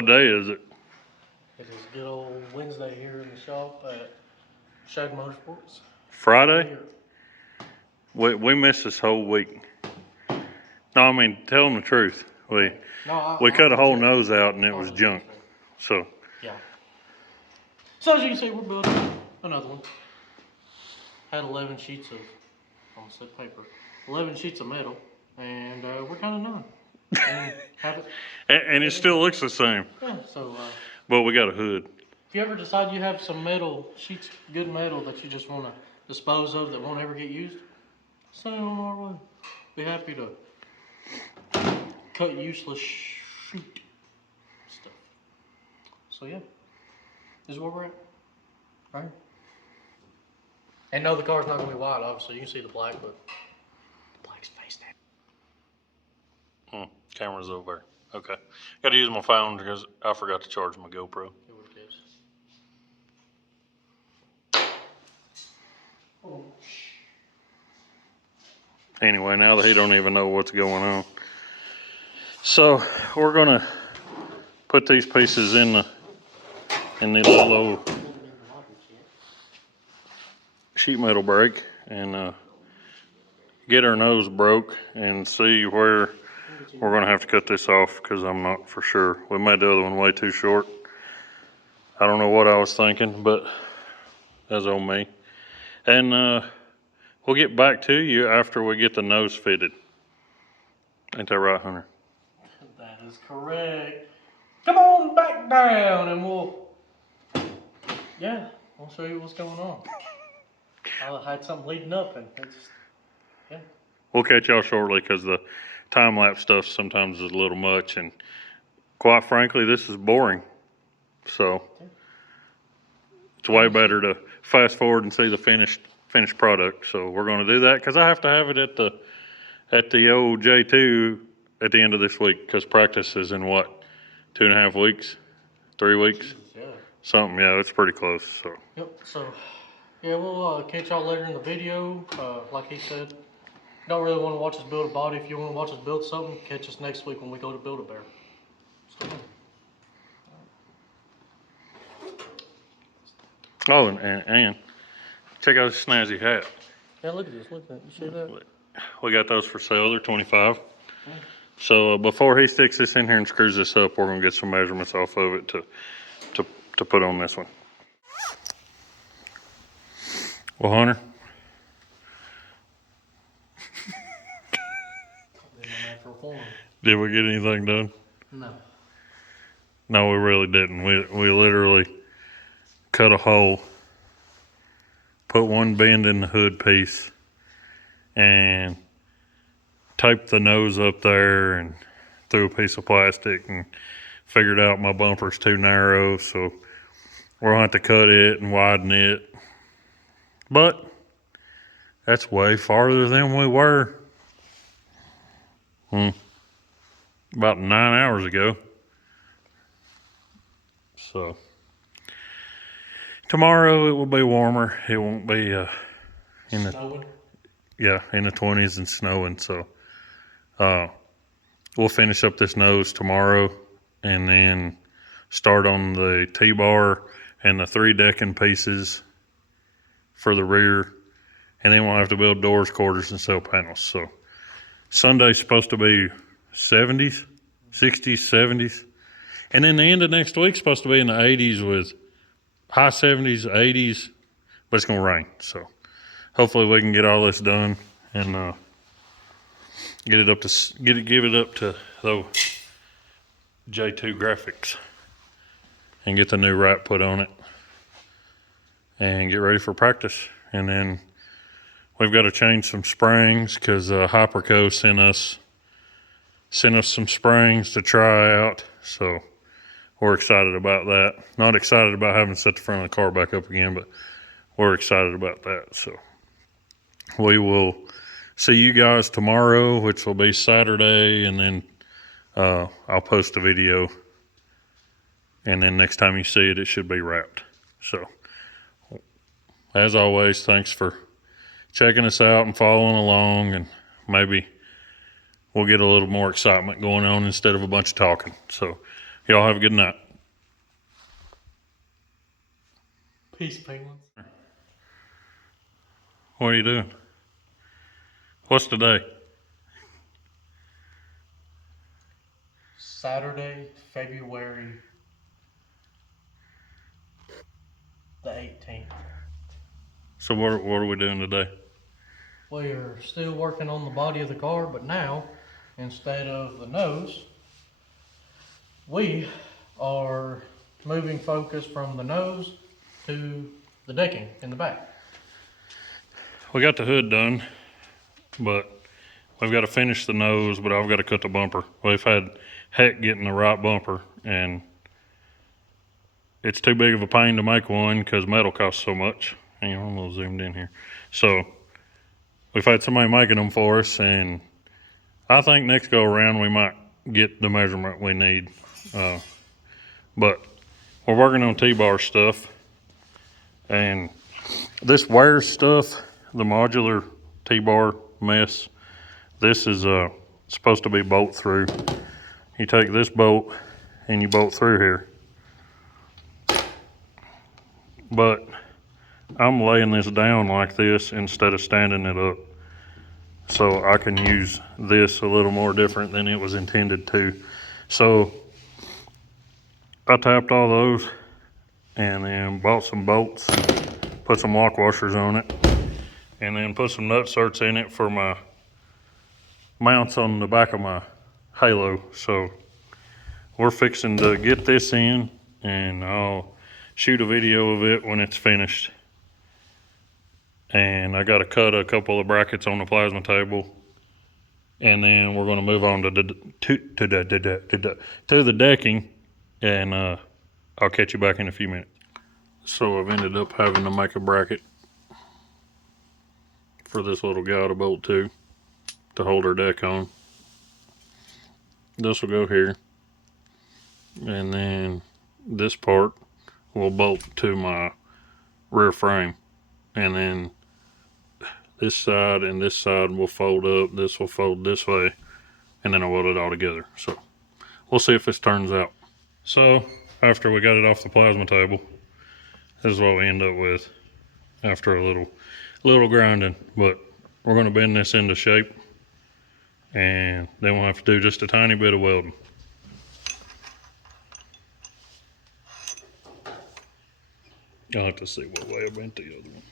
What day is it? It is good old Wednesday here in the shop at Shag Motorsports. Friday? We missed this whole week. No, I mean, tell them the truth. We cut a whole nose out and it was junk. So. Yeah. So as you can see, we're building another one. Had 11 sheets of, I almost said paper, 11 sheets of metal, and we're kind of done. And have it. And it still looks the same. Yeah, so. But we got a hood. If you ever decide you have some metal sheets, good metal that you just want to dispose of that won't ever get used, send it on our way. Be happy to cut useless sheet stuff. So yeah, this is where we're at. All right. And no, the car's not gonna be white. Obviously, you can see the black, but the black's face down. Camera's over there. Okay. Got to use my phone because I forgot to charge my GoPro. Oh. Anyway, now that he don't even know what's going on. So we're gonna put these pieces in the little old sheet metal brake and get our nose broke and see where we're gonna have to cut this off because I'm not for sure. We made the other one way too short. I don't know what I was thinking, but that's on me. And we'll get back to you after we get the nose fitted. Ain't that right, Hunter? That is correct. Come on back down and we'll show you what's going on. I had something leading up and it's, yeah. We'll catch y'all shortly because the time-lapse stuff sometimes is a little much, and quite frankly, this is boring. So it's way better to fast forward and see the finished product. So we're going to do that because I have to have it at the old J2 at the end of this week because practice is in what, 2.5 weeks, 3 weeks, Jesus, yeah. Something. Yeah, it's pretty close. So. Yep. So yeah, we'll catch y'all later in the video. Like he said. Don't really want to watch us build a body. If you want to watch us build something, catch us next week when we go to Build-A-Bear. Oh, and check out this snazzy hat. Yeah, look at this. Look at that. You see that? We got those for sale. They're $25. So before he sticks this in here and screws this up, we're gonna get some measurements off of it to put on this one. Well, Hunter. Did we get anything done? No. No, we really didn't. We literally cut a hole, put one bend in the hood piece, and taped the nose up there and threw a piece of plastic and figured out my bumper's too narrow, so we're gonna have to cut it and widen it. But that's way farther than we were. About 9 hours ago. So tomorrow it will be warmer. It won't be in the snowing? Yeah, in the 20s and snowing. So we'll finish up this nose tomorrow and then start on the T-bar and the 3 decking pieces for the rear, and then we'll have to build doors, quarters, and cell panels. So Sunday's supposed to be 70s, 60s, 70s. And then the end of next week's supposed to be in the 80s with high 70s, 80s, but it's gonna rain. So hopefully we can get all this done and give it up to the J2 graphics and get the new wrap put on it and get ready for practice. And then we've got to change some springs because Hyperco sent us some springs to try out, so we're excited about that. Not excited about having to set the front of the car back up again, but we're excited about that. So we will see you guys tomorrow, which will be Saturday, and then I'll post a video, and then next time you see it, it should be wrapped. So as always, thanks for checking us out and following along, and maybe we'll get a little more excitement going on instead of a bunch of talking. So Y'all have a good night. Peace, penguins. What are you doing? What's today? Saturday, February the 18th. So what are we doing today? We are still working on the body of the car, but now, instead of the nose, we are moving focus from the nose to the decking in the back. We got the hood done, but we've got to finish the nose, but I've got to cut the bumper. We've had heck getting the right bumper, and it's too big of a pain to make one because metal costs so much. Hang on, I'm a little zoomed in here. So we've had somebody making them for us, and I think next go around we might get the measurement we need. But we're working on T-bar stuff, and this wears stuff, the modular T-bar mess. This is supposed to be bolt through. You take this bolt and you bolt through here. But I'm laying this down like this instead of standing it up, so I can use this a little more different than it was intended to. So I tapped all those and then bought some bolts, put some lock washers on it, and then put some nut certs in it for my mounts on the back of my halo. So we're fixing to get this in, and I'll shoot a video of it when it's finished. And I got to cut a couple of brackets on the plasma table, and then we're going to move on to the decking, and I'll catch you back in a few minutes. So I've ended up having to make a bracket for this little guy to bolt to hold our deck on. This will go here, and then this part will bolt to my rear frame, and then this side and this side will fold up, this will fold this way, and then I'll weld it all together. So we'll see if this turns out. So after we got it off the plasma table, this is what we end up with after a little grinding. But we're going to bend this into shape, and then we'll have to do just a tiny bit of welding. I'll have to see what way I bent the other one.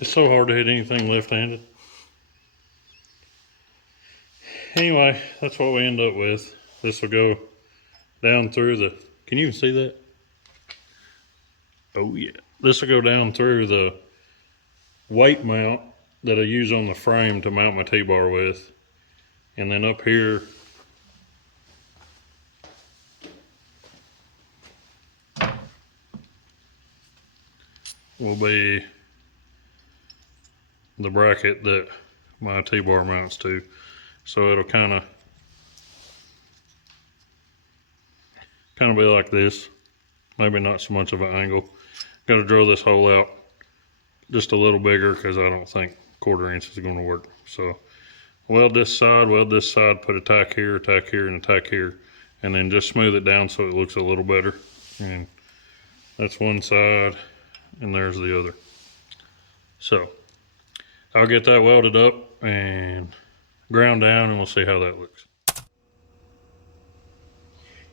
It's so hard to hit anything left-handed. Anyway, that's what we end up with. This will go down through the, can you even see that? Oh yeah. This will go down through the weight mount that I use on the frame to mount my T-bar with. And then up here, will be the bracket that my T-bar mounts to. So it'll kind of kind of be like this. Maybe not so much of an angle. Got to drill this hole out just a little bigger because I don't think 1/4 inch is going to work. So weld this side, put a tack here, and a tack here, and then just smooth it down so it looks a little better. And that's one side, and there's the other. So I'll get that welded up and ground down, and we'll see how that looks.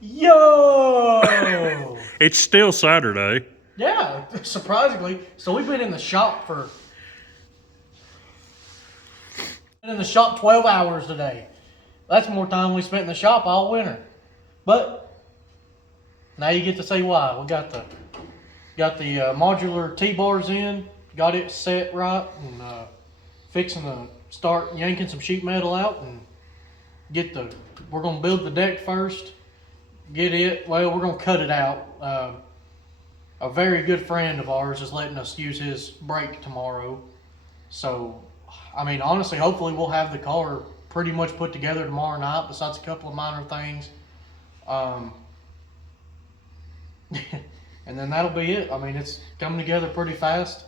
Yo! It's still Saturday. Yeah, surprisingly. So we've been in the shop 12 hours today. That's more time we spent in the shop all winter. But now you get to see why. We got the modular T-bars in, got it set right, and fixing to start yanking some sheet metal out and we're gonna build the deck first. We're gonna cut it out. A very good friend of ours is letting us use his brake tomorrow. So, I mean, honestly, hopefully we'll have the car pretty much put together tomorrow night, besides a couple of minor things. And then that'll be it. I mean, it's coming together pretty fast.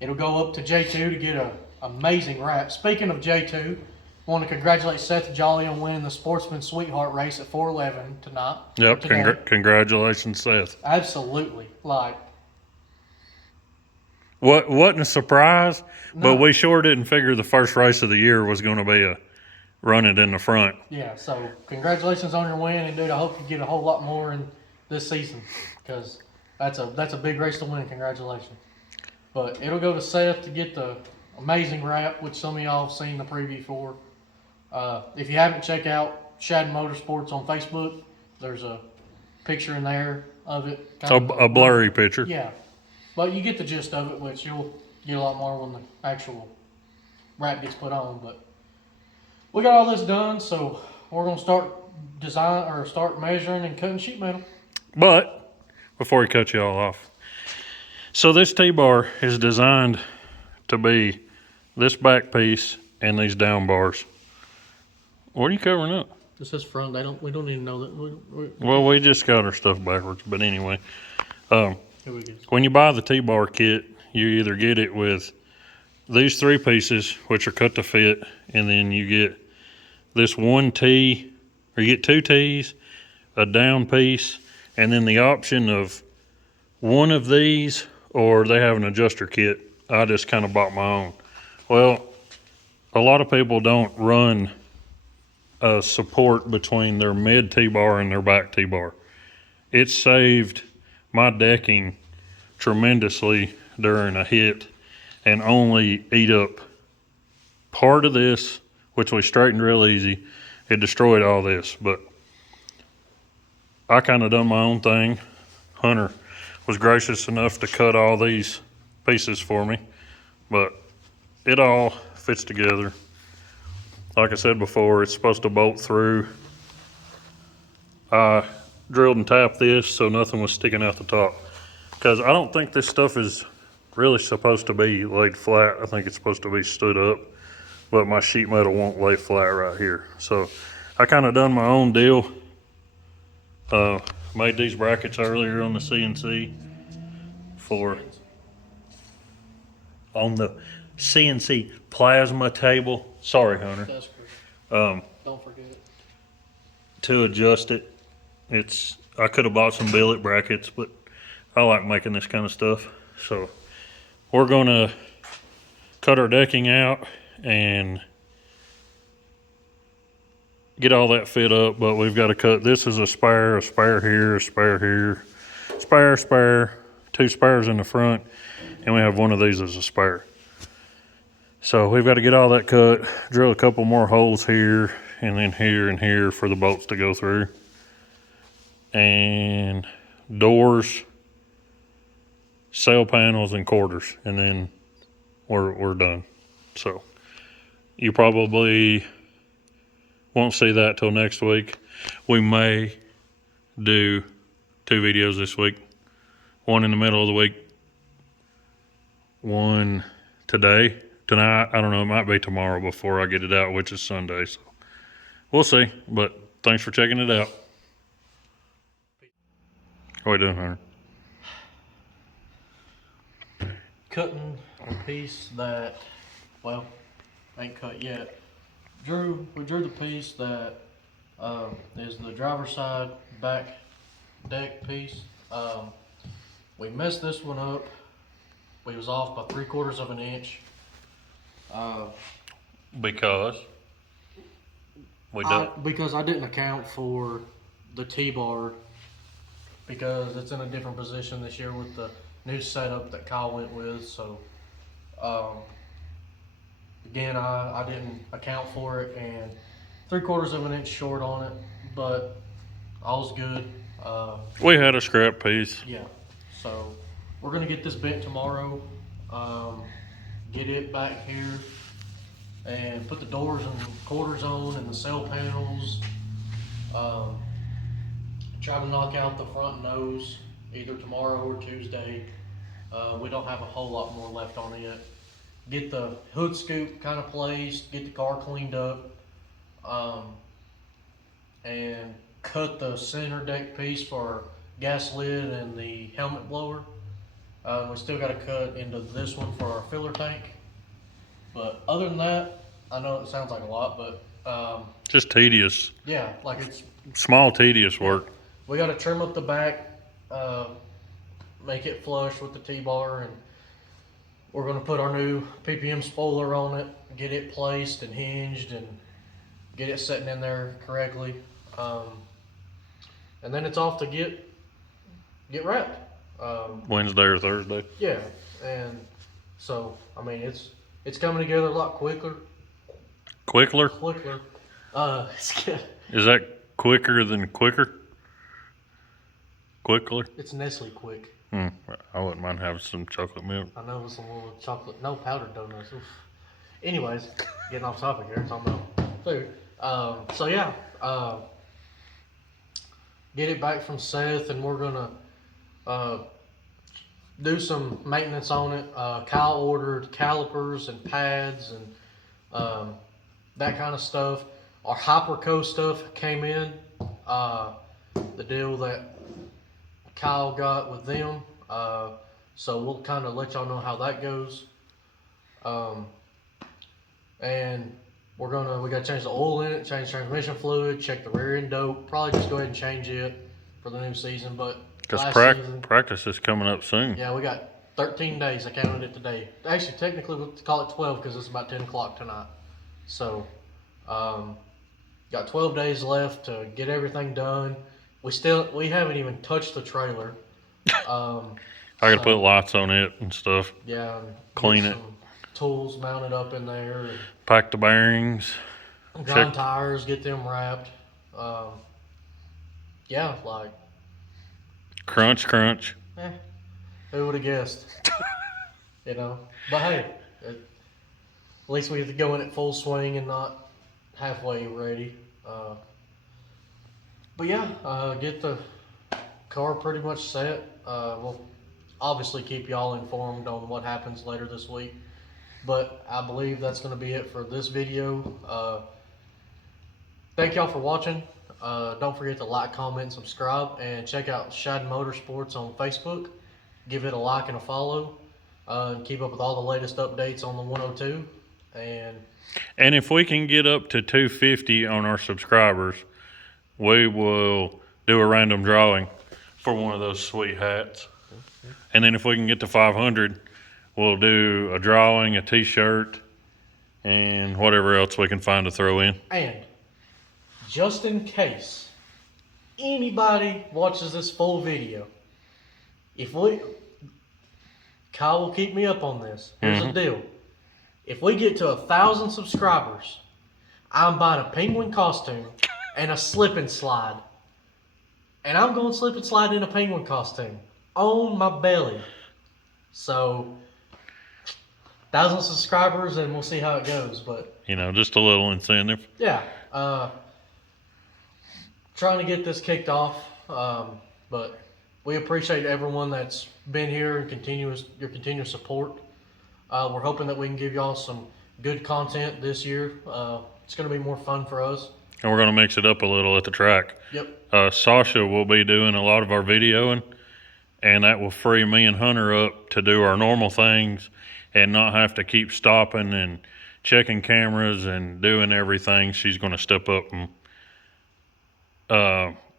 It'll go up to J2 to get an amazing wrap. Speaking of J2, I want to congratulate Seth Jolly on winning the Sportsman Sweetheart race at 411 tonight. Yep, congratulations, Seth. Absolutely. Like, wasn't a surprise, No. but we sure didn't figure the first race of the year was going to be a run it in the front. yeah, so congratulations on your win, and dude, I hope you get a whole lot more in this season, because that's a big race to win. Congratulations. But it'll go to Seth to get the amazing wrap, which some of y'all have seen the preview for. If you haven't, check out Shad Motorsports on Facebook. There's a picture in there of it. A blurry picture. Yeah, but you get the gist of it, which you'll get a lot more when the actual wrap gets put on. But we got all this done, so we're gonna start measuring and cutting sheet metal. But before we cut you all off, so this T-bar is designed to be this back piece and these down bars. What are you covering up? This is front. We don't even know that. Well, we just got our stuff backwards, but anyway. Here we go. When you buy the T-bar kit, you either get it with these 3 pieces, which are cut to fit, and then you get this 1 T, or you get 2 T's, a down piece, and then the option of one of these, or they have an adjuster kit. I just kind of bought my own. Well, a lot of people don't run a support between their mid T-bar and their back T-bar. It saved my decking tremendously during a hit, and only eat up part of this, which we straightened real easy. It destroyed all this, but I kind of done my own thing. Hunter was gracious enough to cut all these pieces for me, but it all fits together. Like I said before, it's supposed to bolt through. I drilled and tapped this so nothing was sticking out the top, because I don't think this stuff is really supposed to be laid flat. I think it's supposed to be stood up, but my sheet metal won't lay flat right here. So I kind of done my own deal. Made these brackets earlier on the CNC on the CNC plasma table. Sorry, Hunter. That's cool. Don't forget it. To adjust it. I could have bought some billet brackets, but I like making this kind of stuff. So we're gonna cut our decking out and get all that fit up, but we've got to cut. This is a spare here, a spare here, spare, 2 spares in the front, and we have one of these as a spare. So we've got to get all that cut, drill a couple more holes here, and then here and here for the bolts to go through. And doors, sail panels, and quarters, and then we're done. So you probably won't see that till next week. We may do 2 videos this week. One in the middle of the week. One tonight. I don't know, it might be tomorrow before I get it out, which is Sunday. So we'll see, but thanks for checking it out. What are we doing, Hunter? Cutting a piece that, well, ain't cut yet. We drew the piece that is the driver's side back deck piece. We messed this one up. We was off by 3/4 of an inch. Because we don't. Because I didn't account for the T-bar, because it's in a different position this year with the new setup that Kyle went with. So again, I didn't account for it, and 3/4 of an inch short on it, but all's good. We had a scrap piece. Yeah, so we're gonna get this bent tomorrow, get it back here, and put the doors and quarters on and the cell panels. Try to knock out the front nose either tomorrow or Tuesday. We don't have a whole lot more left on it yet. Get the hood scoop kind of placed, get the car cleaned up, and cut the center deck piece for gas lid and the helmet blower. We still got to cut into this one for our filler tank. But other than that, I know it sounds like a lot, but Just tedious. yeah, like it's Small, tedious work. we got to trim up the back, make it flush with the T-bar, and we're going to put our new PPM spoiler on it, get it placed and hinged, and get it sitting in there correctly. And then it's off to get wrapped. Wednesday or Thursday. Yeah, and so I mean it's coming together a lot quicker. Quickler? Is that quicker than quicker? Quickler? It's Nestle Quick. I wouldn't mind having some chocolate milk. I know some little chocolate, no powdered donuts. Oof. Anyways, getting off topic here, talking about food. So yeah, get it back from Seth, and we're gonna do some maintenance on it. Kyle ordered calipers and pads and that kind of stuff. Our Hyperco stuff came in. The deal that Kyle got with them. So we'll kind of let y'all know how that goes. And we gotta change the oil in it, change transmission fluid, check the rear end dope. Probably just go ahead and change it for the new season. But Because season, practice is coming up soon. yeah, we got 13 days. I counted it today. Actually, technically, we'll call it 12 because it's about 10 o'clock tonight. So, got 12 days left to get everything done. We haven't even touched the trailer. I gotta put lights on it and stuff. Yeah, and Clean get it. some tools mounted up in there. And Pack the bearings. grind tires, get them wrapped. Yeah, like, Crunch. who would have guessed? You know, but hey, at least we have to go in at full swing and not halfway ready. But yeah, get the car pretty much set. We'll obviously keep y'all informed on what happens later this week. But I believe that's going to be it for this video. Thank y'all for watching. Don't forget to like, comment, and subscribe. And check out Shad Motorsports on Facebook. Give it a like and a follow. And keep up with all the latest updates on the 102. And if we can get up to 250 on our subscribers, we will do a random drawing for one of those sweet hats. And then if we can get to 500, we'll do a drawing, a t-shirt, and whatever else we can find to throw in. And just in case anybody watches this full video, Kyle will keep me up on this. Here's the deal. If we get to 1,000 subscribers, I'm buying a penguin costume and a slip and slide. And I'm going to slip and slide in a penguin costume on my belly. So, 1,000 subscribers and we'll see how it goes. But Just a little incentive. yeah, trying to get this kicked off. But we appreciate everyone that's been here and your continuous support. We're hoping that we can give y'all some good content this year. It's going to be more fun for us. and we're going to mix it up a little at the track. Yep. Sasha will be doing a lot of our videoing, and that will free me and Hunter up to do our normal things and not have to keep stopping and checking cameras and doing everything. She's going to step up and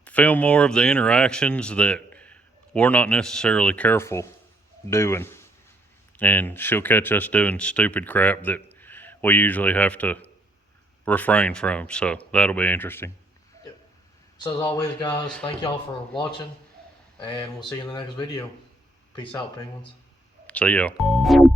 film more of the interactions that we're not necessarily careful doing, and she'll catch us doing stupid crap that we usually have to refrain from. So that'll be interesting. Yep. So as always, guys, thank y'all for watching, and we'll see you in the next video. Peace out, penguins. See y'all.